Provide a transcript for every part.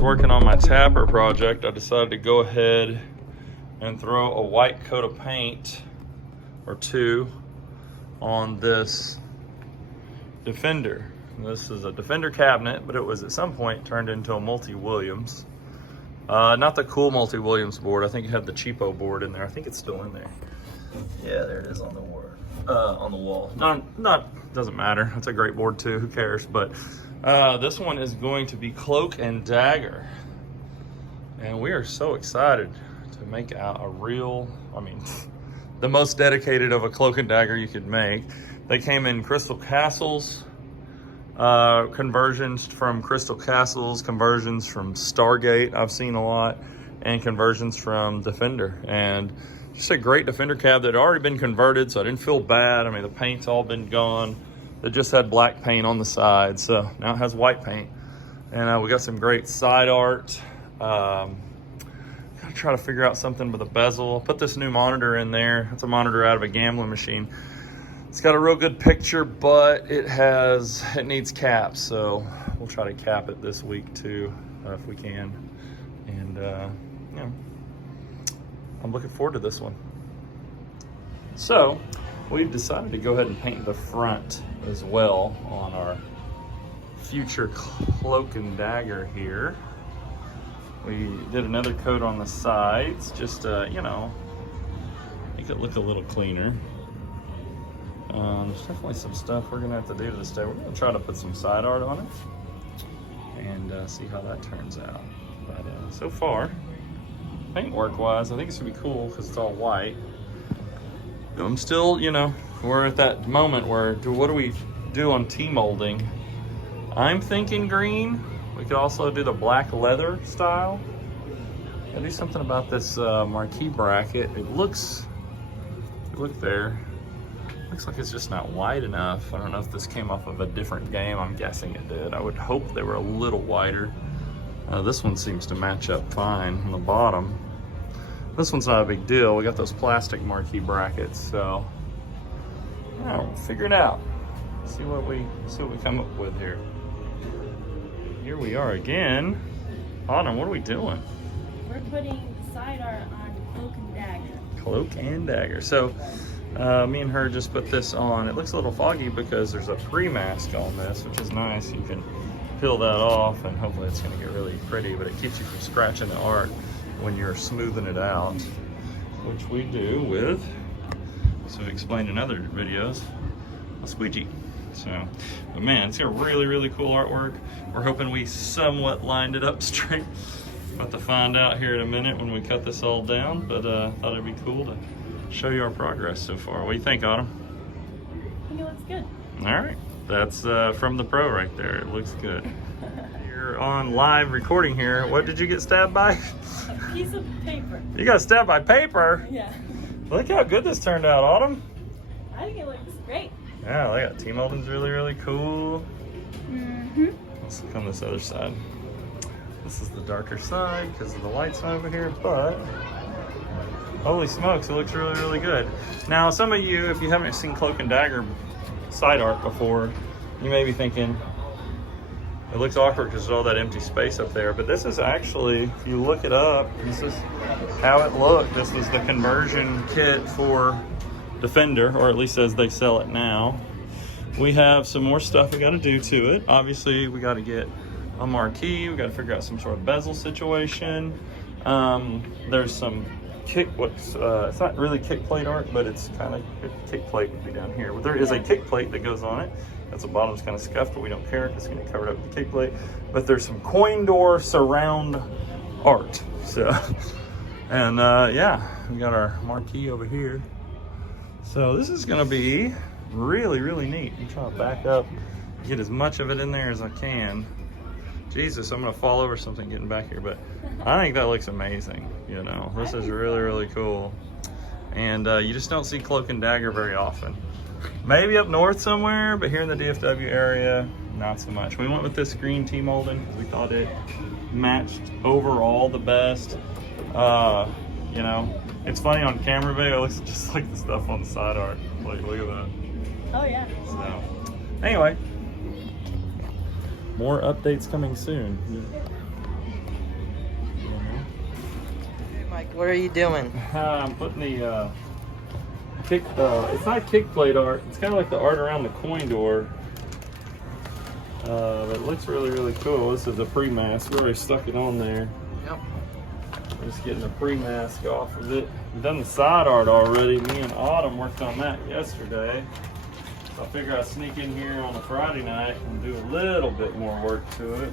was working on my tapper project, I decided to go ahead and throw a white coat of paint or two on this Defender. This is a Defender cabinet, but it was at some point turned into a multi-Williams. Not the cool multi-Williams board. I think it had the cheapo board in there. I think it's still in there. Yeah, there it is on the board, on the wall. Doesn't matter. It's a great board too. Who cares? But this one is going to be Cloak and Dagger, and we are so excited to make out a real. I mean, the most dedicated of a Cloak and Dagger you could make. They came in Crystal Castles. Conversions from Crystal Castles, conversions from Stargate I've seen a lot, and conversions from Defender. And just a great Defender cab that had already been converted, so I didn't feel bad. I mean, the paint's all been gone. It just had black paint on the side, so now it has white paint. And we got some great side art. Gotta try to figure out something with a bezel. I'll put this new monitor in there. It's a monitor out of a gambling machine. It's got a real good picture, but it needs caps, so we'll try to cap it this week too, if we can. And you know, I'm looking forward to this one. So we've decided to go ahead and paint the front as well on our future Cloak and Dagger here. We did another coat on the sides, just you know, make it look a little cleaner. There's definitely some stuff we're gonna have to do to this day. We're gonna try to put some side art on it and see how that turns out. But so far, paintwork wise, I think it's gonna be cool because it's all white. I'm still, you know, we're at that moment where, what do we do on T-molding? I'm thinking green. We could also do the black leather style. I'll do something about this marquee bracket. Look there. Looks like it's just not wide enough. I don't know if this came off of a different game. I'm guessing it did. I would hope they were a little wider. This one seems to match up fine on the bottom. This one's not a big deal. We got those plastic marquee brackets, so yeah, we'll figure it out. See what we come up with here. Here we are again. Autumn, what are we doing? We're putting side art on Cloak and Dagger. Cloak and Dagger. So me and her just put this on. It looks a little foggy because there's a pre-mask on this, which is nice. You can peel that off and hopefully it's going to get really pretty, but it keeps you from scratching the art when you're smoothing it out, which we do with, so we explained in other videos, a squeegee. So, but man, it's got really, really cool artwork. We're hoping we somewhat lined it up straight. About to find out here in a minute when we cut this all down, but thought it'd be cool to show you our progress so far. What do you think, Autumn? I think it looks good. All right, that's from the pro right there. It looks good. You're on live recording here. What did you get stabbed by? A piece of paper. You got stabbed by paper? Yeah. Look how good this turned out, Autumn. I think it looks great. Yeah, look at T-molding's really, really cool. Mm-hmm. Let's look on this other side. This is the darker side because of the lights over here, but holy smokes, it looks really, really good. Now, some of you, if you haven't seen Cloak and Dagger side art before, you may be thinking, it looks awkward because there's all that empty space up there, but this is actually, if you look it up, this is how it looked. This was the conversion kit for Defender, or at least as they sell it now. We have some more stuff we got to do to it. Obviously, we got to get a marquee. We got to figure out some sort of bezel situation. There's some it's not really kick plate art, but it's kind of, kick plate would be down here. But there is a kick plate that goes on it. That's the bottom's kind of scuffed, but we don't care because it's going to cover it up with the kick plate. But there's some coin door surround art. So, and yeah, we got our marquee over here. So this is going to be really, really neat. I'm trying to back up, get as much of it in there as I can. Jesus, I'm going to fall over something getting back here, but I think that looks amazing. You know, this is really, really cool. And you just don't see Cloak and Dagger very often. Maybe up north somewhere, but here in the DFW area, not so much. We went with this green T-molding because we thought it matched overall the best. You know, it's funny on camera video, it looks just like the stuff on the side art. Like, look at that. Oh yeah. So, anyway, more updates coming soon. What are you doing? I'm putting the kick. It's not kick plate art. It's kind of like the art around the coin door. But it looks really, really cool. This is a pre-mask. We already stuck it on there. Yep. I'm just getting the pre-mask off of it. I've done the side art already. Me and Autumn worked on that yesterday. So I figure I'd sneak in here on a Friday night and do a little bit more work to it.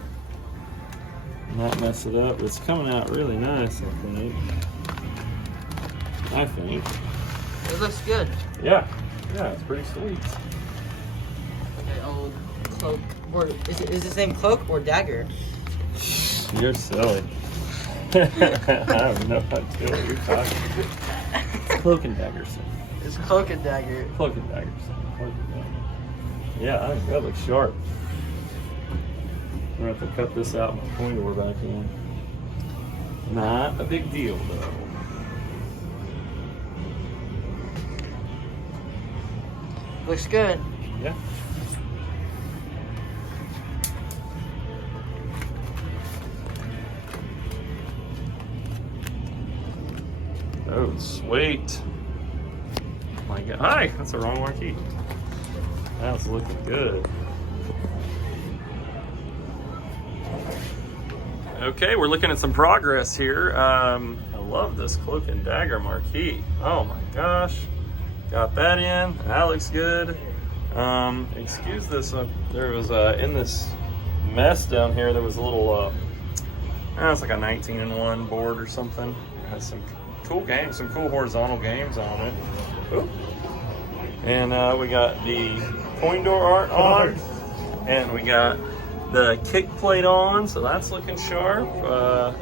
Not mess it up. It's coming out really nice, I think. It looks good. Yeah, it's pretty sweet. Okay, old cloak. Or is this name Cloak or Dagger? You're silly. I have no idea what you're talking about. It's Cloak and Dagger. It's Cloak and Dagger. Cloak and Dagger. Cloak and Dagger. Yeah, I think that looks sharp. I'm gonna have to cut this out and my coin door back in. Not a big deal though. Looks good. Yeah. Oh, sweet. My God. Hi, that's the wrong marquee. That's looking good. Okay, we're looking at some progress here. I love this Cloak and Dagger marquee. Oh my gosh. Got that in. That looks good. Excuse this. There was in this mess down here, there was a little, it's like a 19-in-1 board or something. It has some cool games, some cool horizontal games on it. Ooh. And we got the coin door art on, and we got the kick plate on, so that's looking sharp.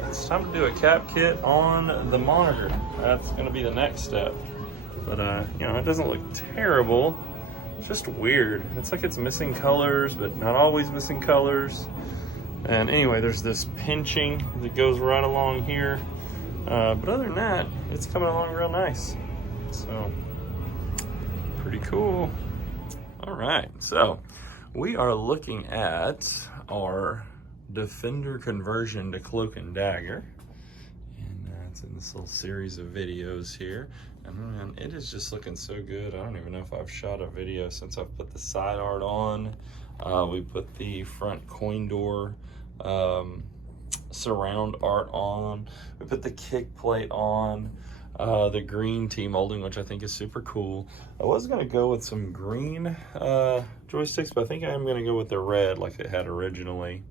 It's time to do a cap kit on the monitor. That's going to be the next step. But it doesn't look terrible. It's just weird. It's like it's missing colors, but not always missing colors. And anyway, there's this pinching that goes right along here. But other than that, it's coming along real nice. So, pretty cool. All right, so we are looking at our Defender conversion to Cloak and Dagger. And it's in this little series of videos here. And man, it is just looking so good. I don't even know if I've shot a video since I've put the side art on. We put the front coin door surround art on. We put the kick plate on. The green T-molding, which I think is super cool. I was gonna go with some green joysticks, but I think I am gonna go with the red like it had originally.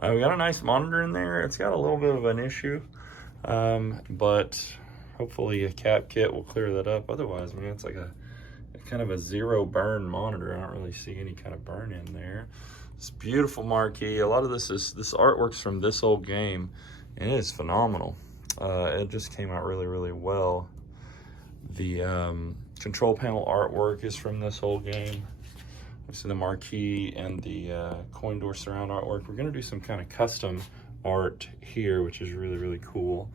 We got a nice monitor in there. It's got a little bit of an issue, but hopefully a cap kit will clear that up. Otherwise, man, it's like a kind of a zero burn monitor. I don't really see any kind of burn in there. It's beautiful marquee. A lot of this artwork's from this old game, and it is phenomenal. It just came out really, really well. The control panel artwork is from this whole game. Obviously the marquee and the coin door surround artwork. We're gonna do some kind of custom art here, which is really, really cool.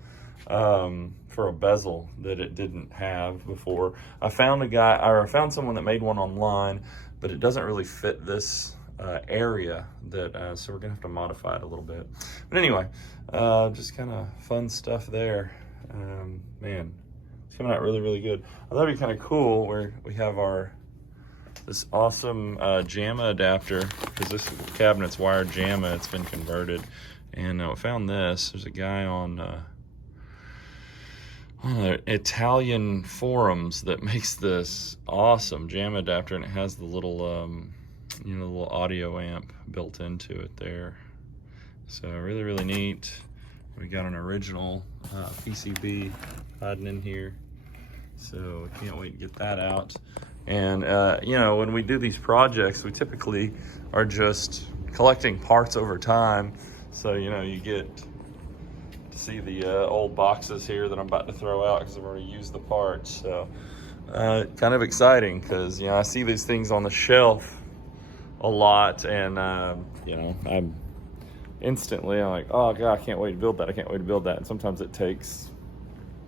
For a bezel that it didn't have before. I found someone that made one online, but it doesn't really fit this area that, so we're gonna have to modify it a little bit. But anyway, just kind of fun stuff there. Man, it's coming out really, really good. I thought it'd be kind of cool where we have this awesome JAMA adapter, because this cabinet's wired JAMA. It's been converted, and I found this. There's a guy on Italian forums that makes this awesome JAMA adapter, and it has the little little audio amp built into it there. So really, really neat. We got an original PCB hiding in here, so I can't wait to get that out. And when we do these projects, we typically are just collecting parts over time. So you get to see the old boxes here that I'm about to throw out because I've already used the parts. So kind of exciting, because I see these things on the shelf a lot, and I'm like, oh god, I can't wait to build that. I can't wait to build that. And sometimes it takes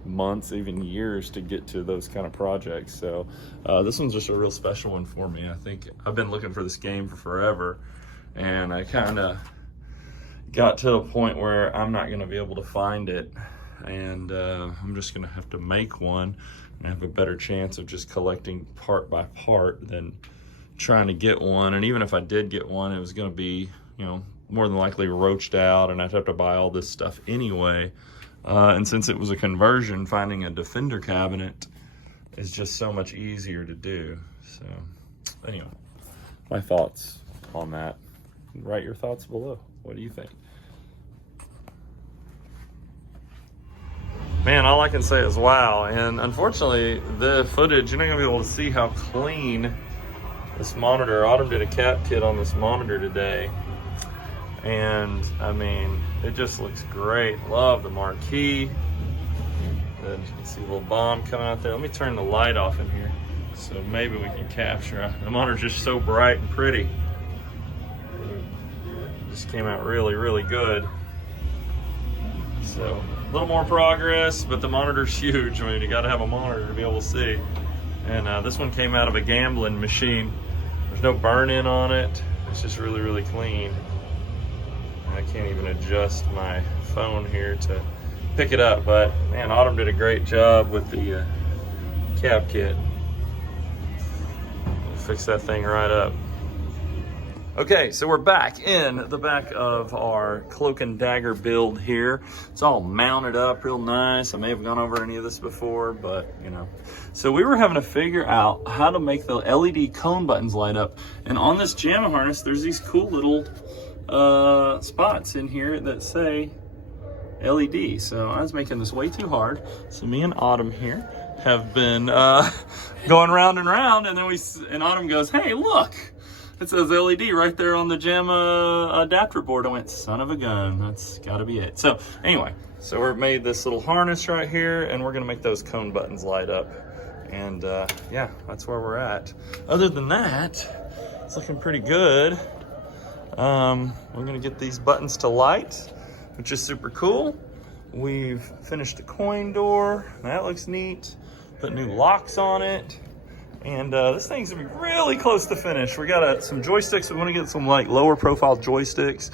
months, even years, to get to those kind of projects. So this one's just a real special one for me. I think I've been looking for this game for forever, and I kind of got to a point where I'm not going to be able to find it and I'm just gonna have to make one and have a better chance of just collecting part by part than trying to get one. And even if I did get one, it was gonna be, you know, more than likely roached out, and I'd have to buy all this stuff anyway. And since it was a conversion, finding a Defender cabinet is just so much easier to do. So anyway, my thoughts on that. Write your thoughts below. What do you think? Man, all I can say is wow. And unfortunately, the footage, you're not gonna be able to see how clean this monitor. Autumn did a cap kit on this monitor today. And I mean, it just looks great. Love the marquee. Good. You can see a little bomb coming out there. Let me turn the light off in here so maybe we can capture it. The monitor's just so bright and pretty. Just came out really, really good. So a little more progress, but the monitor's huge. I mean, you gotta have a monitor to be able to see. And this one came out of a gambling machine. There's no burn-in on it. It's just really, really clean. I can't even adjust my phone here to pick it up, but man, Autumn did a great job with the cap kit. We'll fix that thing right up. Okay, so we're back in the back of our Cloak and Dagger build here. It's all mounted up real nice. I may have gone over any of this before, but you know. So we were having to figure out how to make the LED cone buttons light up. And on this JAMA harness, there's these cool little spots in here that say LED. So I was making this way too hard. So me and Autumn here have been going round and round, and then and Autumn goes, "Hey, look! It says LED right there on the JAMA adapter board." I went, son of a gun, that's gotta be it. So anyway, so we've made this little harness right here, and we're gonna make those cone buttons light up. And yeah, that's where we're at. Other than that, it's looking pretty good. We're gonna get these buttons to light, which is super cool. We've finished the coin door. That looks neat. Put new locks on it. And this thing's gonna be really close to finish. We got some joysticks. We wanna get some like lower profile joysticks.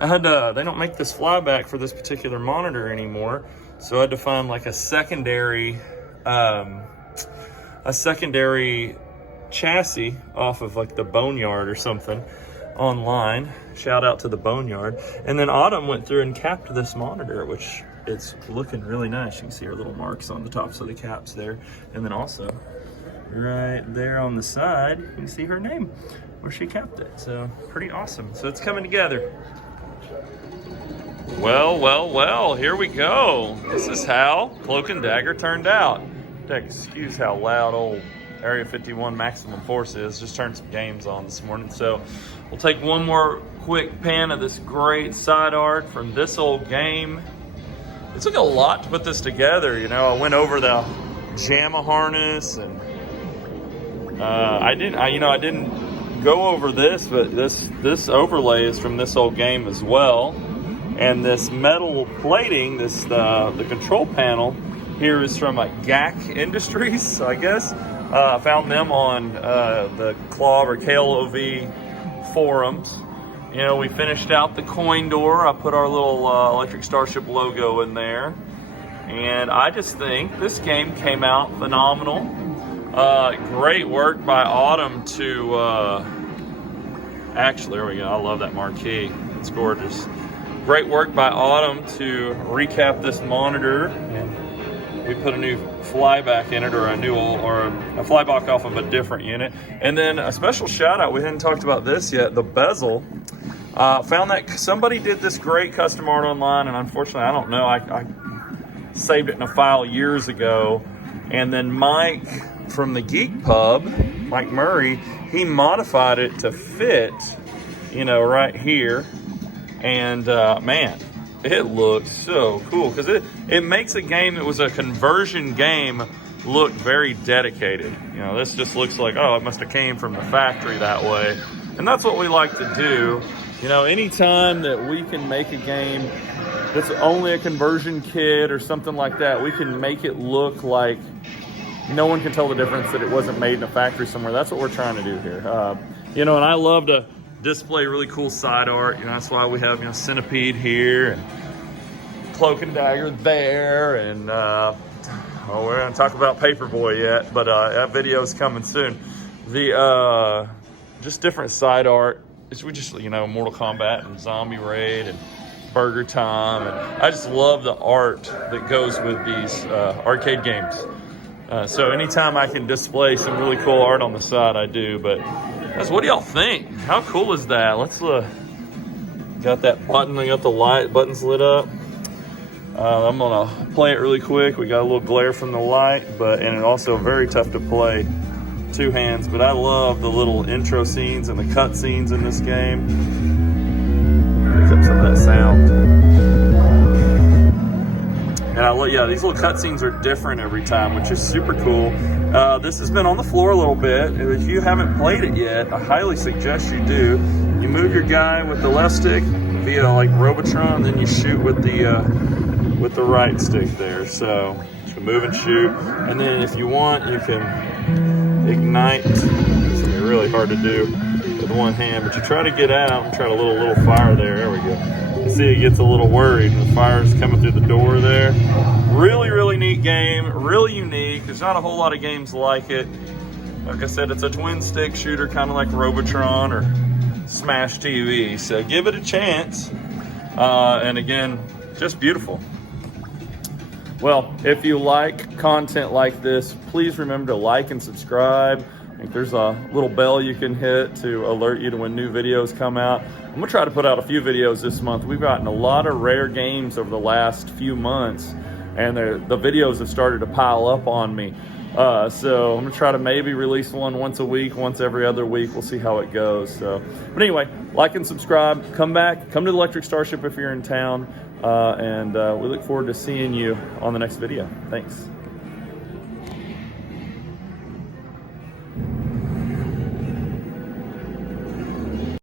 I had they don't make this flyback for this particular monitor anymore. So I had to find like a secondary chassis off of like the Boneyard or something online. Shout out to the Boneyard. And then Autumn went through and capped this monitor, which it's looking really nice. You can see our little marks on the tops of the caps there. And then also right there on the side, you can see her name where she capped it. So pretty awesome. So it's coming together. Well, well, well, here we go. This is how Cloak and Dagger turned out. Excuse how loud old Area 51 Maximum Force is. Just turned some games on this morning. So we'll take one more quick pan of this great side art from this old game. It took a lot to put this together. You know, I went over the JAMA harness, and I didn't go over this, but this overlay is from this old game as well. And this metal plating, the control panel here is from like GAC Industries, I guess. I found them on the CLOV or KLOV forums. You know, we finished out the coin door. I put our little Electric Starship logo in there. And I just think this game came out phenomenal. Great work by Autumn to, actually, there we go. I love that marquee. It's gorgeous. Great work by Autumn to recap this monitor. And we put a new flyback in it, or a flyback off of a different unit. And then a special shout out, we hadn't talked about this yet, the bezel. Found that somebody did this great custom art online, and unfortunately, I don't know, I saved it in a file years ago. And then Mike from the Geek Pub, Mike Murray, he modified it to fit, you know, right here. And man, it looks so cool, because it makes a game that was a conversion game look very dedicated. You know, this just looks like, oh, it must have came from the factory that way. And that's what we like to do. You know, anytime that we can make a game that's only a conversion kit or something like that, we can make it look like no one can tell the difference that it wasn't made in a factory somewhere. That's what we're trying to do here. You know, and I love to display really cool side art. You know, that's why we have, you know, Centipede here, and Cloak and Dagger there, and we're gonna talk about Paperboy yet, but that video's coming soon. The just different side art. We just, you know, Mortal Kombat and Zombie Raid and Burger Time, and I just love the art that goes with these arcade games. So anytime I can display some really cool art on the side, I do. But guys, what do y'all think? How cool is that? Let's got that button. We got the light buttons lit up. I'm gonna play it really quick. We got a little glare from the light, and it also very tough to play two hands. But I love the little intro scenes and the cut scenes in this game. Pick up some of that sound. And yeah, these little cutscenes are different every time, which is super cool. This has been on the floor a little bit. If you haven't played it yet, I highly suggest you do. You move your guy with the left stick via like Robotron, then you shoot with the right stick there. So you can move and shoot, and then if you want, you can ignite. It's gonna be really hard to do with one hand, but you try to get out and try to little fire there. There we go. You see, it gets a little worried, and the fire's coming through the door there. Really neat game, really unique. There's not a whole lot of games like it. Like I said, it's a twin stick shooter, kind of like Robotron or Smash TV. So give it a chance. And again, just beautiful. Well, if you like content like this, please remember to like and subscribe. I think there's a little bell you can hit to alert you to when new videos come out. I'm gonna try to put out a few videos this month. We've gotten a lot of rare games over the last few months, and the videos have started to pile up on me. So I'm gonna try to maybe release one once a week, once every other week. We'll see how it goes. So, but anyway, like and subscribe. Come to the Electric Starship if you're in town, and we look forward to seeing you on the next video. Thanks.